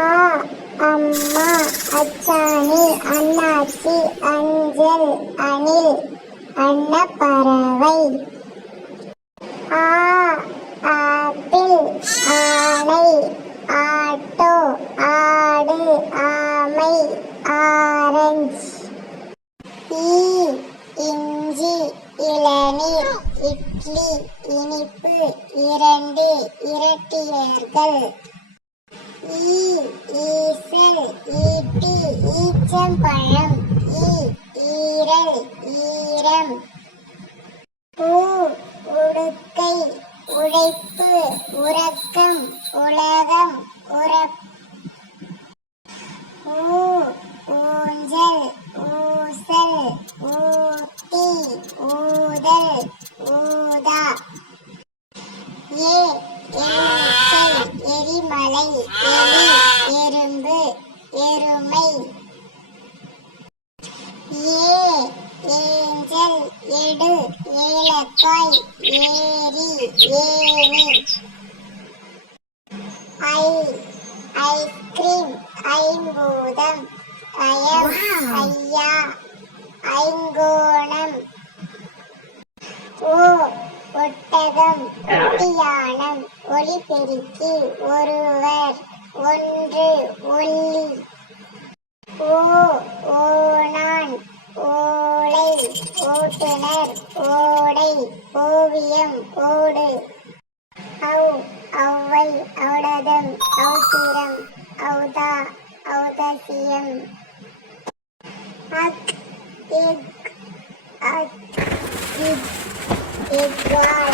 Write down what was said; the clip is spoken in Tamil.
ஆ அம்மா அச்சாணி அண்ணாச்சி அஞ்சல் அணில் அன்னப்பறவை. ஆ ஆப்பிள் ஆனை ஆட்டோ ஆடு ஆமை ஆரஞ்சு. ஈ இஞ்சி இளநீர் இட்லி இனிப்பு இரண்டு இரட்டியர்கள். ஈ ஈசல் ஈட்டி ஈச்சம்பழம் ஈரல் ஈரம். ஊ உடுக்கை உழைப்பு உறக்கம் உலகம் ஊ ஊஞ்சல் ஊசல் ஊட்டி ஊதல் ஊதா. ஏ எலுமிச்சை எரிமலை எலி எறும்பு எருமை. ஏ ஏஞ்சல் எடு ஏலக்காய் ஏரி ஏணி. ஐ ஐஸ்கிரீம் ஐம்பூதம் ஐயம் ஐயா ஐங்கோணம். ஓ ஒட்டகம் ஒட்டியானம் ஒலிபெருக்கி ஒருவர் ஒன்று ஒல்லி. ஓ ஓணான் ஓலை ஓட்டுனர் ஓடை ஓவியம் ஓடு. ஔ ஔவை ஔடதம் ஔத்திரம் ஔதா ஔதசியம். அக் எக் அக் இக் எக்காய்